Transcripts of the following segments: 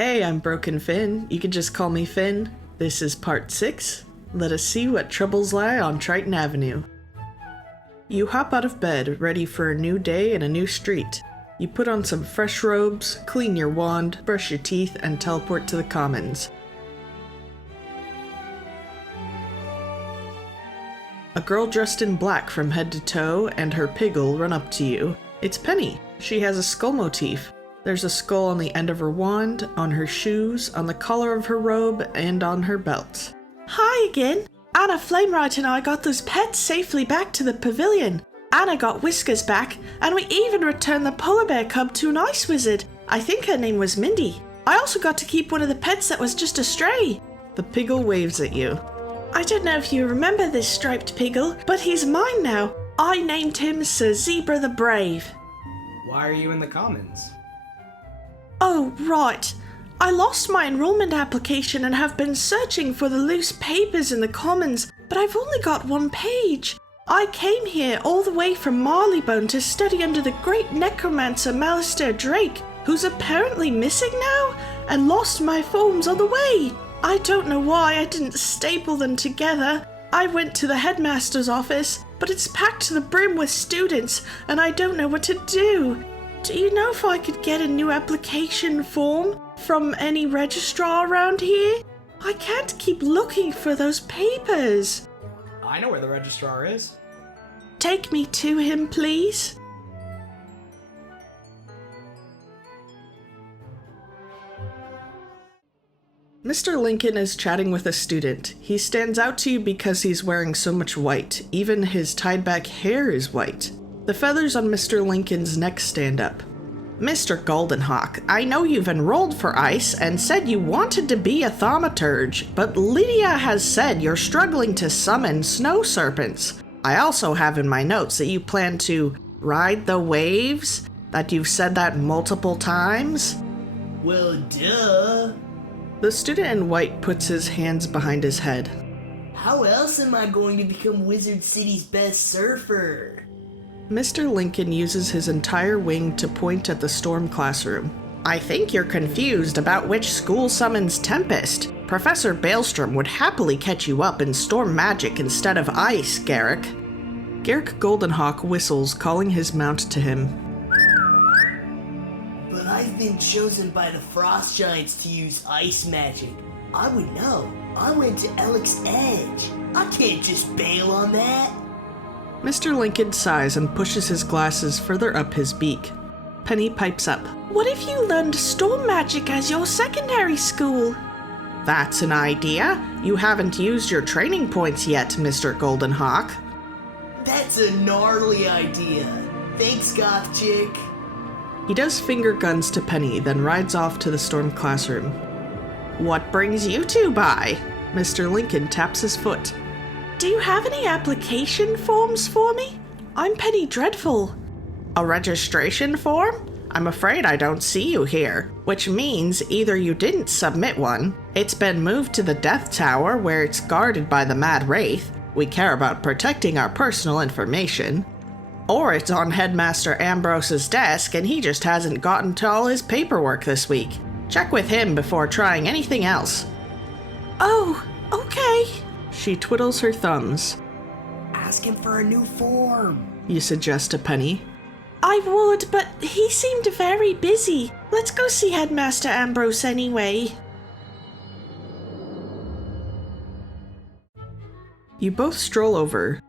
Hey, I'm Broken Finn. You can just call me Finn. This is part 6. Let us see what troubles lie on Triton Avenue. You hop out of bed, ready for a new day and a new street. You put on some fresh robes, clean your wand, brush your teeth, and teleport to the Commons. A girl dressed in black from head to toe and her piggle run up to you. It's Penny. She has a skull motif. There's a skull on the end of her wand, on her shoes, on the collar of her robe, and on her belt. Hi again! Anna Flameright and I got those pets safely back to the pavilion. Anna got Whiskers back, and we even returned the polar bear cub to an ice wizard. I think her name was Mindy. I also got to keep one of the pets that was just a stray. The piggle waves at you. I don't know if you remember this striped piggle, but he's mine now. I named him Sir Zebra the Brave. Why are you in the Commons? Oh, right. I lost my enrollment application and have been searching for the loose papers in the Commons, but I've only got one page. I came here all the way from Marleybone to study under the great necromancer Malistaire Drake, who's apparently missing now, and lost my forms on the way. I don't know why I didn't staple them together. I went to the headmaster's office, but it's packed to the brim with students, and I don't know what to do. Do you know if I could get a new application form from any registrar around here? I can't keep looking for those papers. I know where the registrar is. Take me to him, please. Mr. Lincoln is chatting with a student. He stands out to you because he's wearing so much white. Even his tied-back hair is white. The feathers on Mr. Lincoln's neck stand up. Mr. Goldenhawk, I know you've enrolled for ICE and said you wanted to be a thaumaturge, but Lydia has said you're struggling to summon snow serpents. I also have in my notes that you plan to ride the waves, that you've said that multiple times. Well, duh. The student in white puts his hands behind his head. How else am I going to become Wizard City's best surfer? Mr. Lincoln uses his entire wing to point at the storm classroom. I think you're confused about which school summons Tempest. Professor Baelstrom would happily catch you up in storm magic instead of ice, Garrick. Garrick Goldenhawk whistles, calling his mount to him. But I've been chosen by the Frost Giants to use ice magic. I would know. I went to Elix's Edge. I can't just bail on that. Mr. Lincoln sighs and pushes his glasses further up his beak. Penny pipes up. What if you learned storm magic as your secondary school? That's an idea. You haven't used your training points yet, Mr. Goldenhawk. That's a gnarly idea. Thanks, goth chick. He does finger guns to Penny, then rides off to the storm classroom. What brings you two by? Mr. Lincoln taps his foot. Do you have any application forms for me? I'm Penny Dreadful. A registration form? I'm afraid I don't see you here, which means either you didn't submit one, it's been moved to the Death Tower where it's guarded by the Mad Wraith, we care about protecting our personal information, or it's on Headmaster Ambrose's desk and he just hasn't gotten to all his paperwork this week. Check with him before trying anything else. Oh, okay. She twiddles her thumbs. Ask him for a new form. You suggest to Penny. I would, but he seemed very busy. Let's go see Headmaster Ambrose anyway. You both stroll over.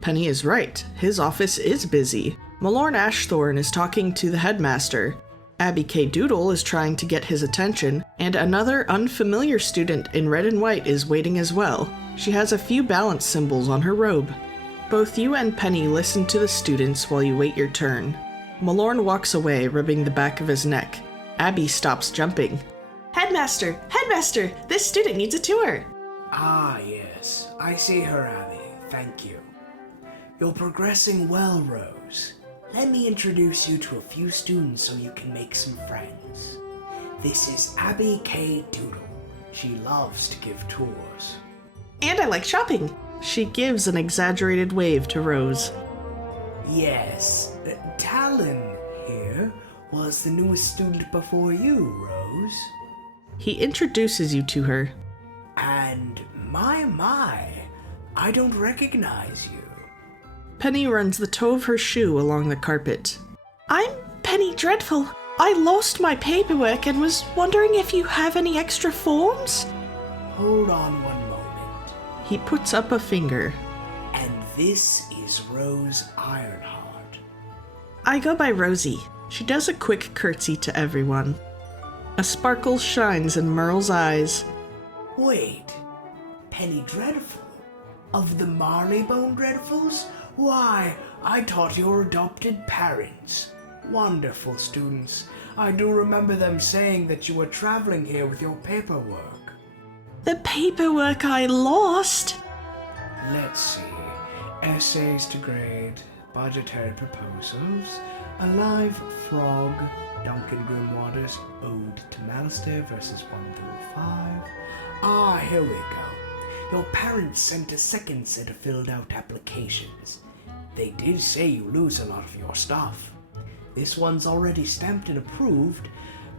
Penny is right. His office is busy. Malorn Ashthorn is talking to the headmaster. Abby K. Doodle is trying to get his attention, and another unfamiliar student in red and white is waiting as well. She has a few balance symbols on her robe. Both you and Penny listen to the students while you wait your turn. Malorn walks away, rubbing the back of his neck. Abby stops jumping. Headmaster! Headmaster! This student needs a tour! Ah, yes. I see her, Abby. Thank you. You're progressing well, Rose. Let me introduce you to a few students so you can make some friends. This is Abby K. Doodle. She loves to give tours. And I like shopping. She gives an exaggerated wave to Rose. Yes, Talon here was the newest student before you, Rose. He introduces you to her. And my, I don't recognize you. Penny runs the toe of her shoe along the carpet. I'm Penny Dreadful. I lost my paperwork and was wondering if you have any extra forms? Hold on one moment. He puts up a finger. And this is Rose Ironheart. I go by Rosie. She does a quick curtsy to everyone. A sparkle shines in Merle's eyes. Wait, Penny Dreadful? Of the Marleybone Dreadfuls? Why, I taught your adopted parents. Wonderful students. I do remember them saying that you were traveling here with your paperwork. The paperwork I lost? Let's see. Essays to grade, budgetary proposals, a live frog, Duncan Grimwater's Ode to Malastare verses 1 through 5. Ah, here we go. Your parents sent a second set of filled out applications. They did say you lose a lot of your stuff. This one's already stamped and approved,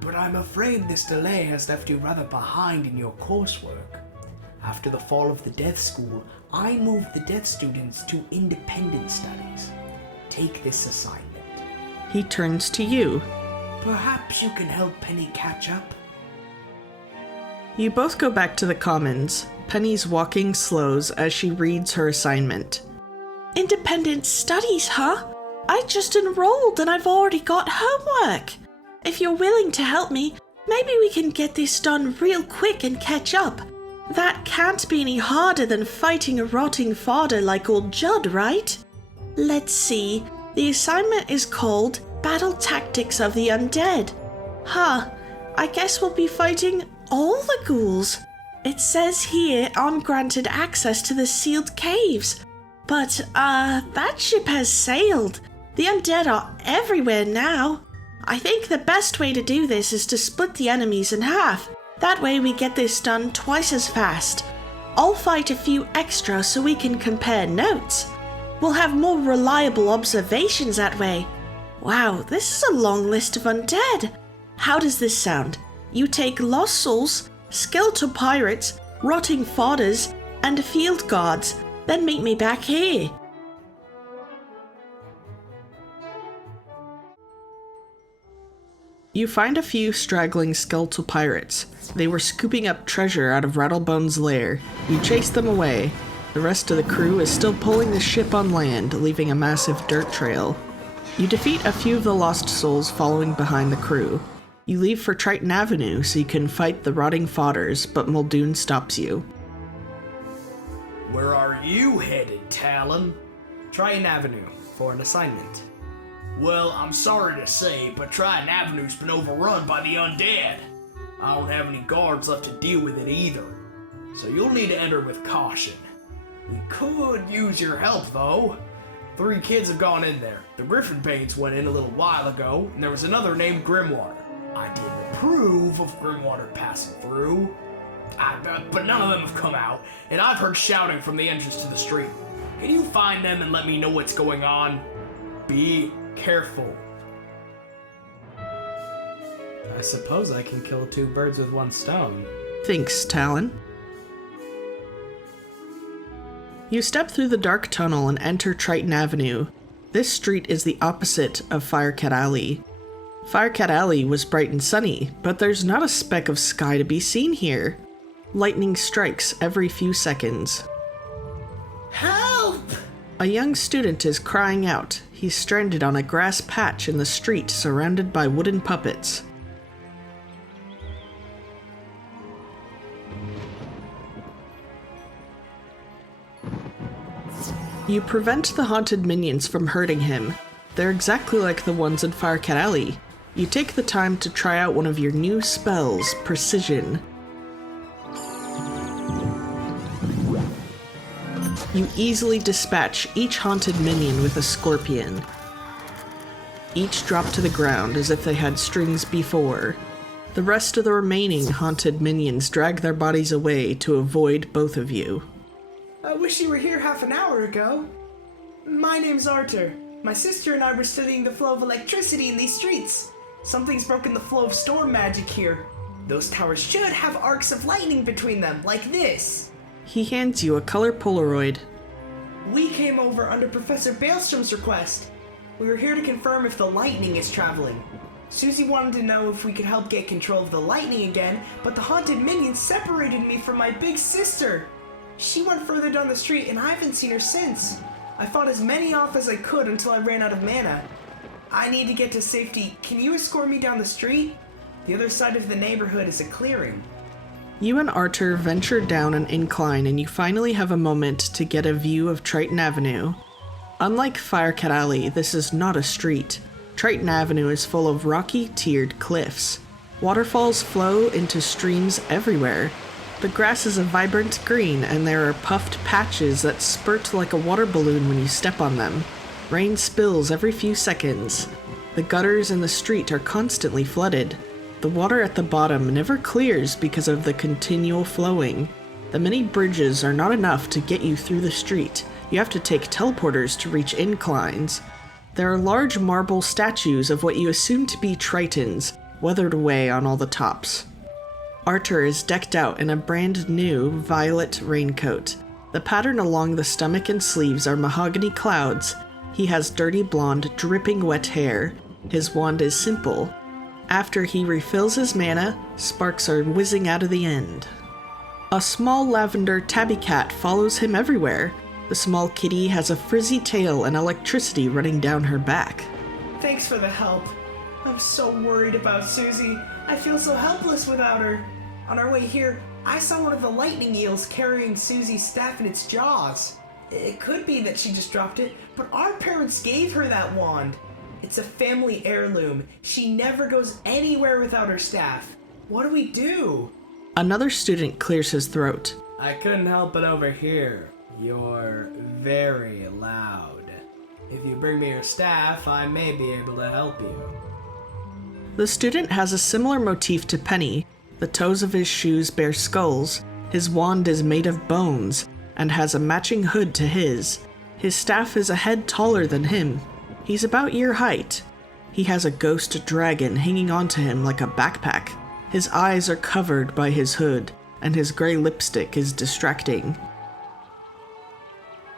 but I'm afraid this delay has left you rather behind in your coursework. After the fall of the Death School, I moved the Death students to independent studies. Take this assignment. He turns to you. Perhaps you can help Penny catch up? You both go back to the commons. Penny's walking slows as she reads her assignment. Independent studies, huh? I just enrolled and I've already got homework. If you're willing to help me, maybe we can get this done real quick and catch up. That can't be any harder than fighting a rotting fodder like old Judd, right? Let's see. The assignment is called Battle Tactics of the Undead. Huh, I guess we'll be fighting all the ghouls. It says here I'm granted access to the sealed caves. But, that ship has sailed. The undead are everywhere now. I think the best way to do this is to split the enemies in half. That way we get this done twice as fast. I'll fight a few extra so we can compare notes. We'll have more reliable observations that way. Wow, this is a long list of undead. How does this sound? You take lost souls, skeletal pirates, rotting fodders, and field guards, then meet me back here. You find a few straggling skeletal pirates. They were scooping up treasure out of Rattlebone's lair. You chase them away. The rest of the crew is still pulling the ship on land, leaving a massive dirt trail. You defeat a few of the lost souls following behind the crew. You leave for Triton Avenue so you can fight the rotting Fodders, but Muldoon stops you. Where are you headed, Talon? Triton Avenue, for an assignment. Well, I'm sorry to say, but Triton Avenue's been overrun by the undead. I don't have any guards left to deal with it either. So you'll need to enter with caution. We could use your help, though. 3 kids have gone in there. The Griffin Paints went in a little while ago, and there was another named Grimwater. I didn't approve of Grimwater passing through, but none of them have come out, and I've heard shouting from the entrance to the street. Can you find them and let me know what's going on? Be careful. I suppose I can kill 2 birds with 1 stone. Thanks, Talon. You step through the dark tunnel and enter Triton Avenue. This street is the opposite of Firecat Alley. Firecat Alley was bright and sunny, but there's not a speck of sky to be seen here. Lightning strikes every few seconds. Help! A young student is crying out. He's stranded on a grass patch in the street surrounded by wooden puppets. You prevent the haunted minions from hurting him. They're exactly like the ones in Firecat Alley. You take the time to try out one of your new spells, Precision. You easily dispatch each haunted minion with a scorpion. Each drop to the ground as if they had strings before. The rest of the remaining haunted minions drag their bodies away to avoid both of you. I wish you were here half an hour ago. My name's Artur. My sister and I were studying the flow of electricity in these streets. Something's broken the flow of storm magic here. Those towers should have arcs of lightning between them, like this. He hands you a color Polaroid. We came over under Professor Baelstrom's request. We were here to confirm if the lightning is traveling. Suzie wanted to know if we could help get control of the lightning again, but the haunted minions separated me from my big sister. She went further down the street and I haven't seen her since. I fought as many off as I could until I ran out of mana. I need to get to safety. Can you escort me down the street? The other side of the neighborhood is a clearing. You and Artur venture down an incline and you finally have a moment to get a view of Triton Avenue. Unlike Firecat Alley, this is not a street. Triton Avenue is full of rocky, tiered cliffs. Waterfalls flow into streams everywhere. The grass is a vibrant green and there are puffed patches that spurt like a water balloon when you step on them. Rain spills every few seconds. The gutters in the street are constantly flooded. The water at the bottom never clears because of the continual flowing. The many bridges are not enough to get you through the street. You have to take teleporters to reach inclines. There are large marble statues of what you assume to be Tritons, weathered away on all the tops. Artur is decked out in a brand new violet raincoat. The pattern along the stomach and sleeves are mahogany clouds. He has dirty blonde, dripping wet hair. His wand is simple. After he refills his mana, sparks are whizzing out of the end. A small lavender tabby cat follows him everywhere. The small kitty has a frizzy tail and electricity running down her back. Thanks for the help. I'm so worried about Suzie. I feel so helpless without her. On our way here, I saw one of the lightning eels carrying Suzie's staff in its jaws. It could be that she just dropped it, but our parents gave her that wand. It's a family heirloom. She never goes anywhere without her staff. What do we do? Another student clears his throat. I couldn't help but overhear. You're very loud. If you bring me your staff, I may be able to help you. The student has a similar motif to Penny. The toes of his shoes bear skulls. His wand is made of bones and has a matching hood to his. His staff is a head taller than him. He's about ear height. He has a ghost dragon hanging onto him like a backpack. His eyes are covered by his hood, and his gray lipstick is distracting.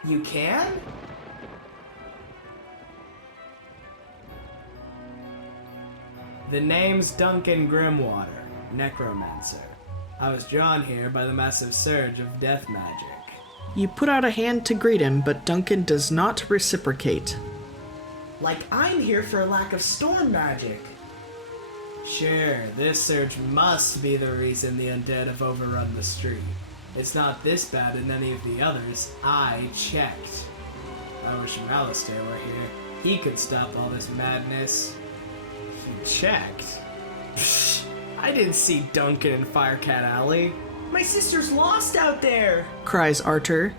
You can? The name's Duncan Grimwater, Necromancer. I was drawn here by the massive surge of death magic. You put out a hand to greet him, but Duncan does not reciprocate. Like I'm here for a lack of storm magic. Sure, this surge must be the reason the undead have overrun the street. It's not this bad in any of the others. I checked. I wish Alistair were here. He could stop all this madness. He checked? Psh, I didn't see Duncan in Firecat Alley. My sister's lost out there! Cries Artur.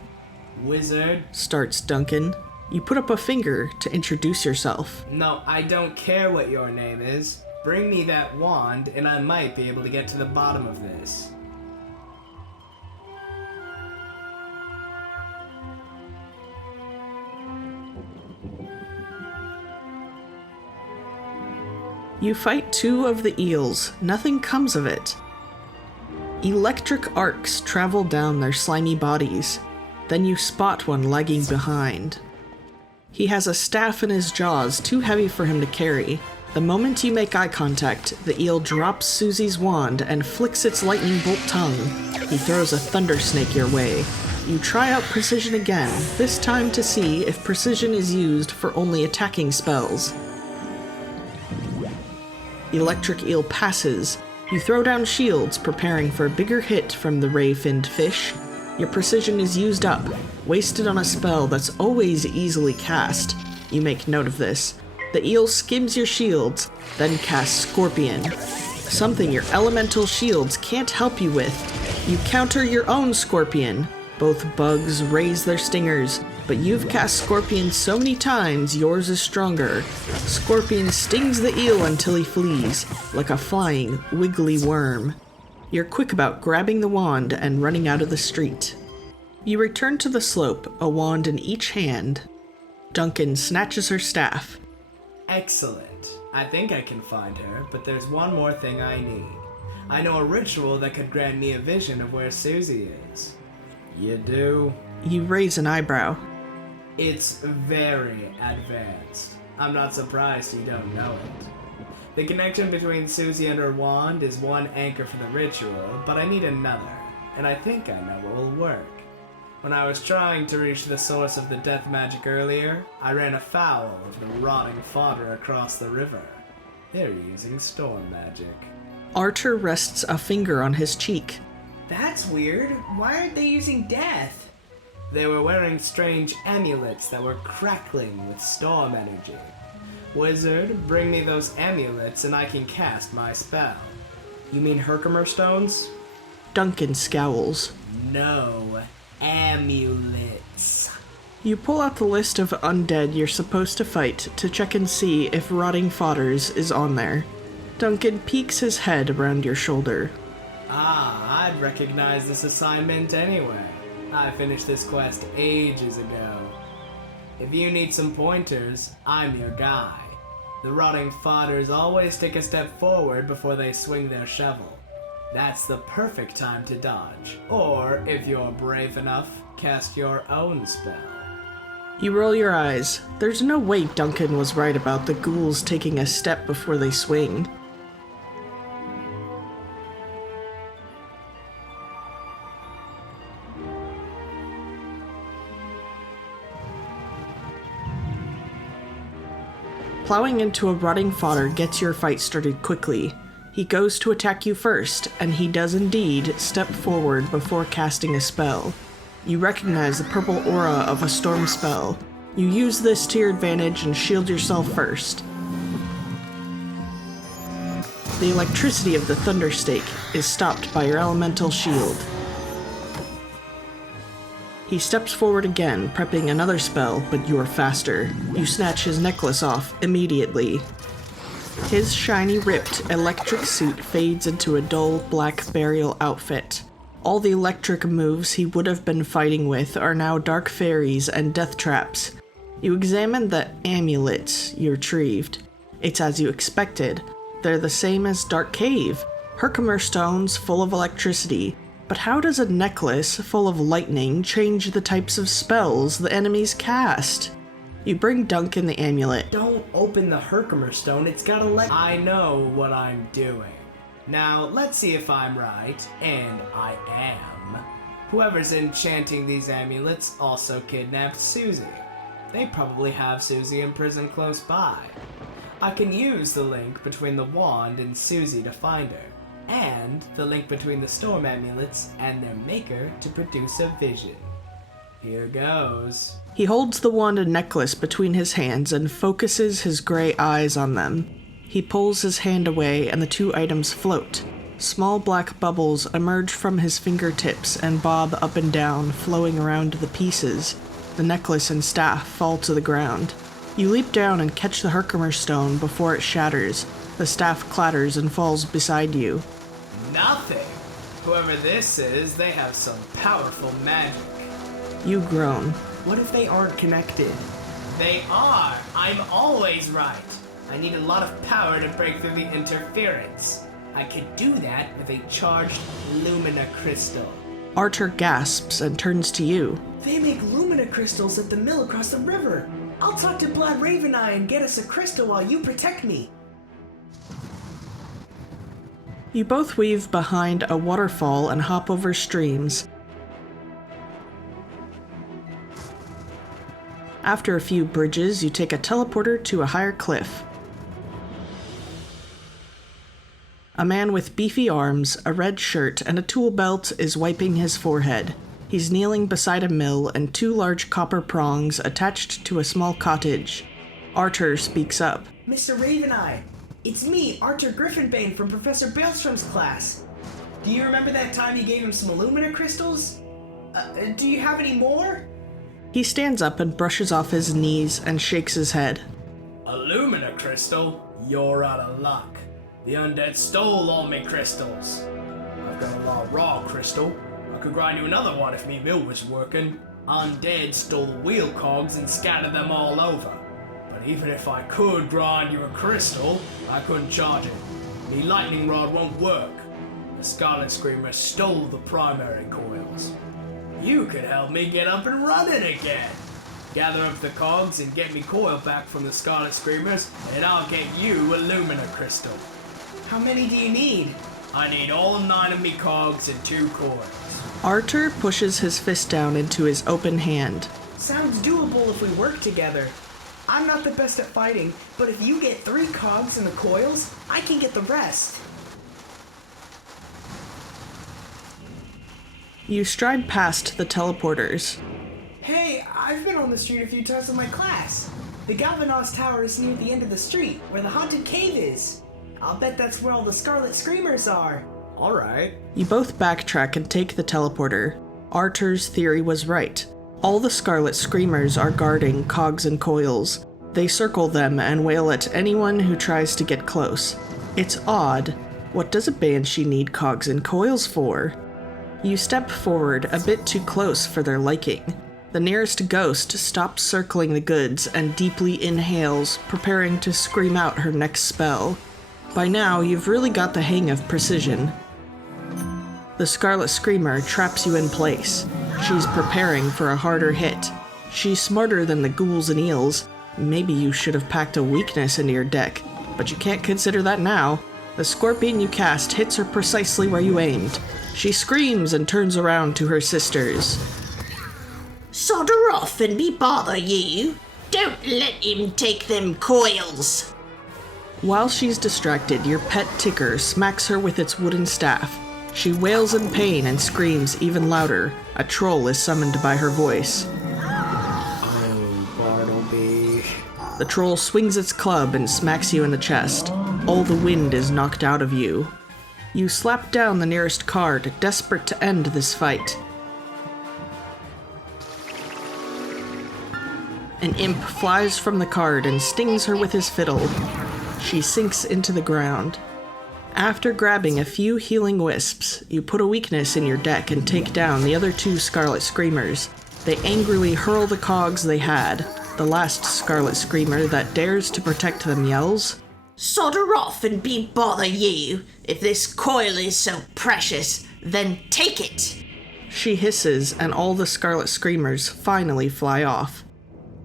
Wizard? Starts Duncan. You put up a finger to introduce yourself. No, I don't care what your name is. Bring me that wand, and I might be able to get to the bottom of this. You fight two of the eels. Nothing comes of it. Electric arcs travel down their slimy bodies. Then you spot one lagging behind. He has a staff in his jaws too heavy for him to carry. The moment you make eye contact, the eel drops Suzie's wand and flicks its lightning bolt tongue. He throws a thunder snake your way. You try out precision again, this time to see if precision is used for only attacking spells. Electric eel passes. You throw down shields, preparing for a bigger hit from the ray-finned fish. Your precision is used up, wasted on a spell that's always easily cast. You make note of this. The eel skims your shields, then casts Scorpion. Something your elemental shields can't help you with. You counter your own Scorpion. Both bugs raise their stingers, but you've cast Scorpion so many times, yours is stronger. Scorpion stings the eel until he flees, like a flying, wiggly worm. You're quick about grabbing the wand and running out of the street. You return to the slope, a wand in each hand. Duncan snatches her staff. Excellent. I think I can find her, but there's one more thing I need. I know a ritual that could grant me a vision of where Suzie is. You do? You raise an eyebrow. It's very advanced. I'm not surprised you don't know it. The connection between Suzie and her wand is one anchor for the ritual, but I need another, and I think I know what will work. When I was trying to reach the source of the death magic earlier, I ran afoul of the rotting fodder across the river. They're using storm magic. Artur rests a finger on his cheek. That's weird. Why aren't they using death? They were wearing strange amulets that were crackling with storm energy. Wizard, bring me those amulets and I can cast my spell. You mean Herkimer stones? Duncan scowls. No, amulets. You pull out the list of undead you're supposed to fight to check and see if rotting Fodders is on there. Duncan peeks his head around your shoulder. Ah, I'd recognize this assignment anyway. I finished this quest ages ago. If you need some pointers, I'm your guy. The rotting Fodders always take a step forward before they swing their shovel. That's the perfect time to dodge. Or, if you're brave enough, cast your own spell. You roll your eyes. There's no way Duncan was right about the ghouls taking a step before they swing. Plowing into a rotting fodder gets your fight started quickly. He goes to attack you first, and he does indeed step forward before casting a spell. You recognize the purple aura of a storm spell. You use this to your advantage and shield yourself first. The electricity of the Thunderstake is stopped by your elemental shield. He steps forward again, prepping another spell, but you're faster. You snatch his necklace off immediately. His shiny, ripped electric suit fades into a dull, black burial outfit. All the electric moves he would have been fighting with are now dark fairies and death traps. You examine the amulets you retrieved. It's as you expected. They're the same as Dark Cave. Herkimer stones full of electricity. But how does a necklace full of lightning change the types of spells the enemies cast? You bring Duncan the amulet. Don't open the Herkimer stone, it's gotta let- I know what I'm doing. Now, let's see if I'm right, and I am. Whoever's enchanting these amulets also kidnapped Suzie. They probably have Suzie in prison close by. I can use the link between the wand and Suzie to find her, and the link between the storm amulets and their maker to produce a vision. Here goes. He holds the wand and necklace between his hands and focuses his gray eyes on them. He pulls his hand away and the two items float. Small black bubbles emerge from his fingertips and bob up and down, flowing around the pieces. The necklace and staff fall to the ground. You leap down and catch the Herkimer stone before it shatters. The staff clatters and falls beside you. Nothing! Whoever this is, they have some powerful magic. You groan. What if they aren't connected? They are! I'm always right! I need a lot of power to break through the interference. I could do that with a charged Lumina Crystal. Artur gasps and turns to you. They make Lumina crystals at the mill across the river. I'll talk to Blood Raven Eye and get us a crystal while you protect me. You both weave behind a waterfall and hop over streams. After a few bridges, you take a teleporter to a higher cliff. A man with beefy arms, a red shirt, and a tool belt is wiping his forehead. He's kneeling beside a mill and two large copper prongs attached to a small cottage. Artur speaks up. Mr. Raven Eye, it's me, Artur Griffinbane from Professor Baelstrom's class. Do you remember that time you gave him some Lumina crystals? Do you have any more? He stands up and brushes off his knees and shakes his head. A Lumina Crystal? You're out of luck. The undead stole all me crystals. I've got a lot of raw crystal. I could grind you another one if me mill was working. Undead stole the wheel cogs and scattered them all over. But But even if I could grind you a crystal, I couldn't charge it. The lightning rod won't work. The Scarlet Screamer stole the primary coils. You could help me get up and running again. Gather up the cogs and get me coil back from the Scarlet Screamers, and I'll get you a Lumina Crystal. How many do you need? I need all 9 of me cogs and 2 coils. Artur pushes his fist down into his open hand. Sounds doable if we work together. I'm not the best at fighting, but if you get 3 cogs and the coils, I can get the rest. You stride past the teleporters. Hey, I've been on the street a few times with my class. The Galvanos Tower is near the end of the street, where the haunted cave is. I'll bet that's where all the Scarlet Screamers are. Alright. You both backtrack and take the teleporter. Artur's theory was right. All the Scarlet Screamers are guarding Cogs and Coils. They circle them and wail at anyone who tries to get close. It's odd. What does a banshee need Cogs and Coils for? You step forward a bit too close for their liking. The nearest ghost stops circling the goods and deeply inhales, preparing to scream out her next spell. By now, you've really got the hang of precision. The Scarlet Screamer traps you in place. She's preparing for a harder hit. She's smarter than the ghouls and eels. Maybe you should have packed a weakness into your deck, but you can't consider that now. The scorpion you cast hits her precisely where you aimed. She screams and turns around to her sisters. Sod her off and be bother you. Don't let him take them coils. While she's distracted, your pet ticker smacks her with its wooden staff. She wails in pain and screams even louder. A troll is summoned by her voice. Oh, Bartleby. The troll swings its club and smacks you in the chest. All the wind is knocked out of you. You slap down the nearest card, desperate to end this fight. An imp flies from the card and stings her with his fiddle. She sinks into the ground. After grabbing a few healing wisps, you put a weakness in your deck and take down the other 2 Scarlet Screamers. They angrily hurl the cogs they had. The last Scarlet Screamer that dares to protect them yells, Sod her off and be bother you. If this coil is so precious, then take it. She hisses, and all the Scarlet Screamers finally fly off.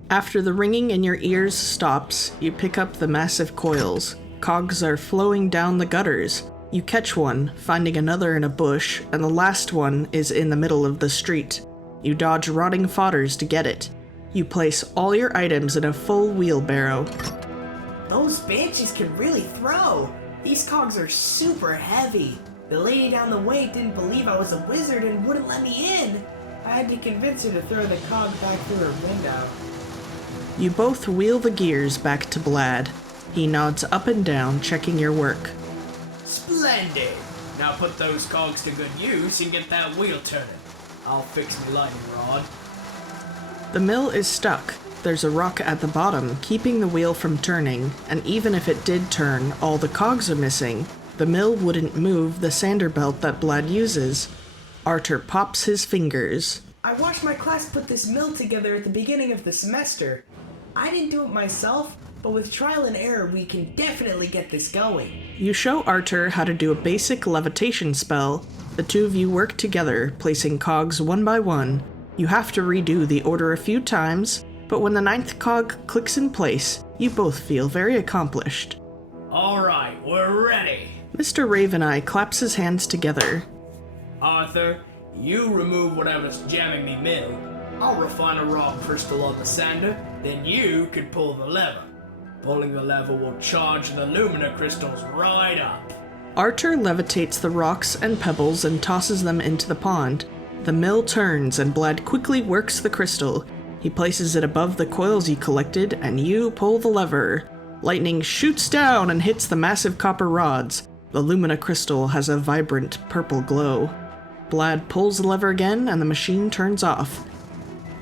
After the ringing in your ears stops, you pick up the massive coils. Cogs are flowing down the gutters. You catch one, finding another in a bush, and the last one is in the middle of the street. You dodge rotting fodders to get it. You place all your items in a full wheelbarrow. Those banshees can really throw. These cogs are super heavy. The lady down the way didn't believe I was a wizard and wouldn't let me in. I had to convince her to throw the cog back through her window. You both wheel the gears back to Blad. He nods up and down, checking your work. Splendid! Now put those cogs to good use and get that wheel turning. I'll fix me lightning rod. The mill is stuck. There's a rock at the bottom, keeping the wheel from turning, and even if it did turn, all the cogs are missing. The mill wouldn't move the sander belt that Blad uses. Artur pops his fingers. I watched my class put this mill together at the beginning of the semester. I didn't do it myself, but with trial and error we can definitely get this going. You show Artur how to do a basic levitation spell. The 2 of you work together, placing cogs one by one. You have to redo the order a few times, but when the 9th cog clicks in place, you both feel very accomplished. Alright, we're ready. Mr. Raveneye claps his hands together. Arthur, you remove whatever's jamming me mill. I'll refine a raw crystal on the sander, then you can pull the lever. Pulling the lever will charge the Lumina crystals right up. Artur levitates the rocks and pebbles and tosses them into the pond. The mill turns and Blad quickly works the crystal. He places it above the coils you collected and you pull the lever. Lightning shoots down and hits the massive copper rods. The Lumina crystal has a vibrant purple glow. Blad pulls the lever again and the machine turns off.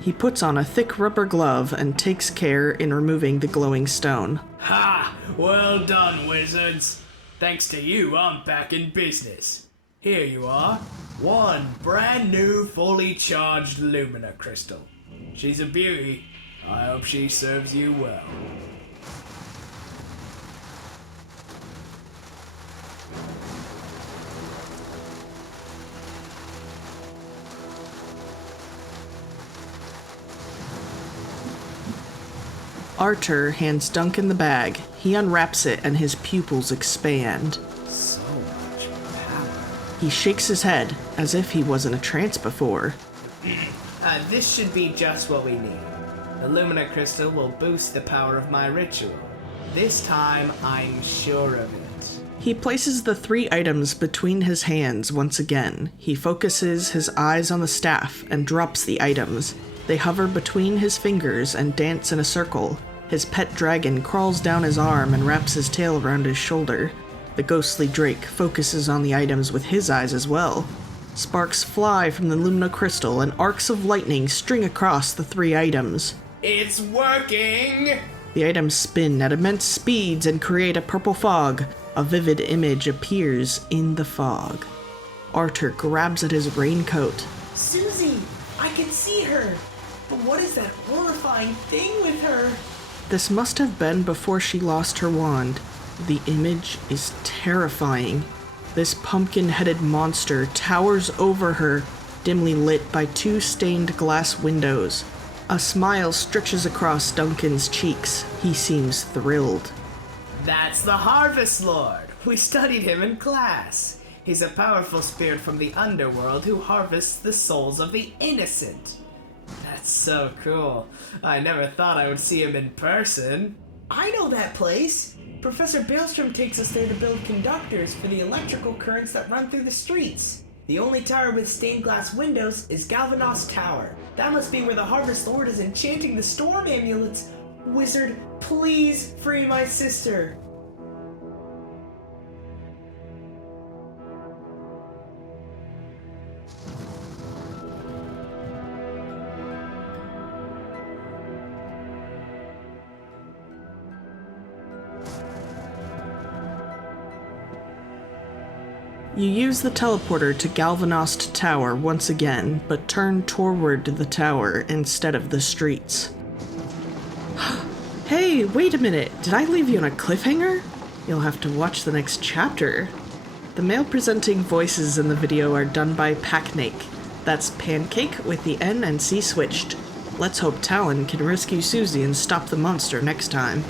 He puts on a thick rubber glove and takes care in removing the glowing stone. Ha! Well done, wizards. Thanks to you, I'm back in business. Here you are. One brand new, fully charged Lumina crystal. She's a beauty. I hope she serves you well. Artur hands Duncan the bag. He unwraps it and his pupils expand. So much power. He shakes his head, as if he was in a trance before. This should be just what we need. The Lumina Crystal will boost the power of my ritual. This time, I'm sure of it. He places the 3 items between his hands once again. He focuses his eyes on the staff and drops the items. They hover between his fingers and dance in a circle. His pet dragon crawls down his arm and wraps his tail around his shoulder. The ghostly drake focuses on the items with his eyes as well. Sparks fly from the Lumina Crystal and arcs of lightning string across the 3 items. It's working! The items spin at immense speeds and create a purple fog. A vivid image appears in the fog. Artur grabs at his raincoat. Suzie! I can see her! But what is that horrifying thing with her? This must have been before she lost her wand. The image is terrifying. This pumpkin-headed monster towers over her, dimly lit by 2 stained glass windows. A smile stretches across Duncan's cheeks. He seems thrilled. That's the Harvest Lord! We studied him in class. He's a powerful spirit from the underworld who harvests the souls of the innocent. That's so cool. I never thought I would see him in person. I know that place! Professor Baelstrom takes us there to build conductors for the electrical currents that run through the streets. The only tower with stained glass windows is Galvanos Tower. That must be where the Harvest Lord is enchanting the storm amulets. Wizard, please free my sister. You use the teleporter to Galvanost Tower once again, but turn toward the tower instead of the streets. Hey, wait a minute, did I leave you on a cliffhanger? You'll have to watch the next chapter. The male presenting voices in the video are done by Pacnake. That's pancake with the N and C switched. Let's hope Talon can rescue Suzie and stop the monster next time.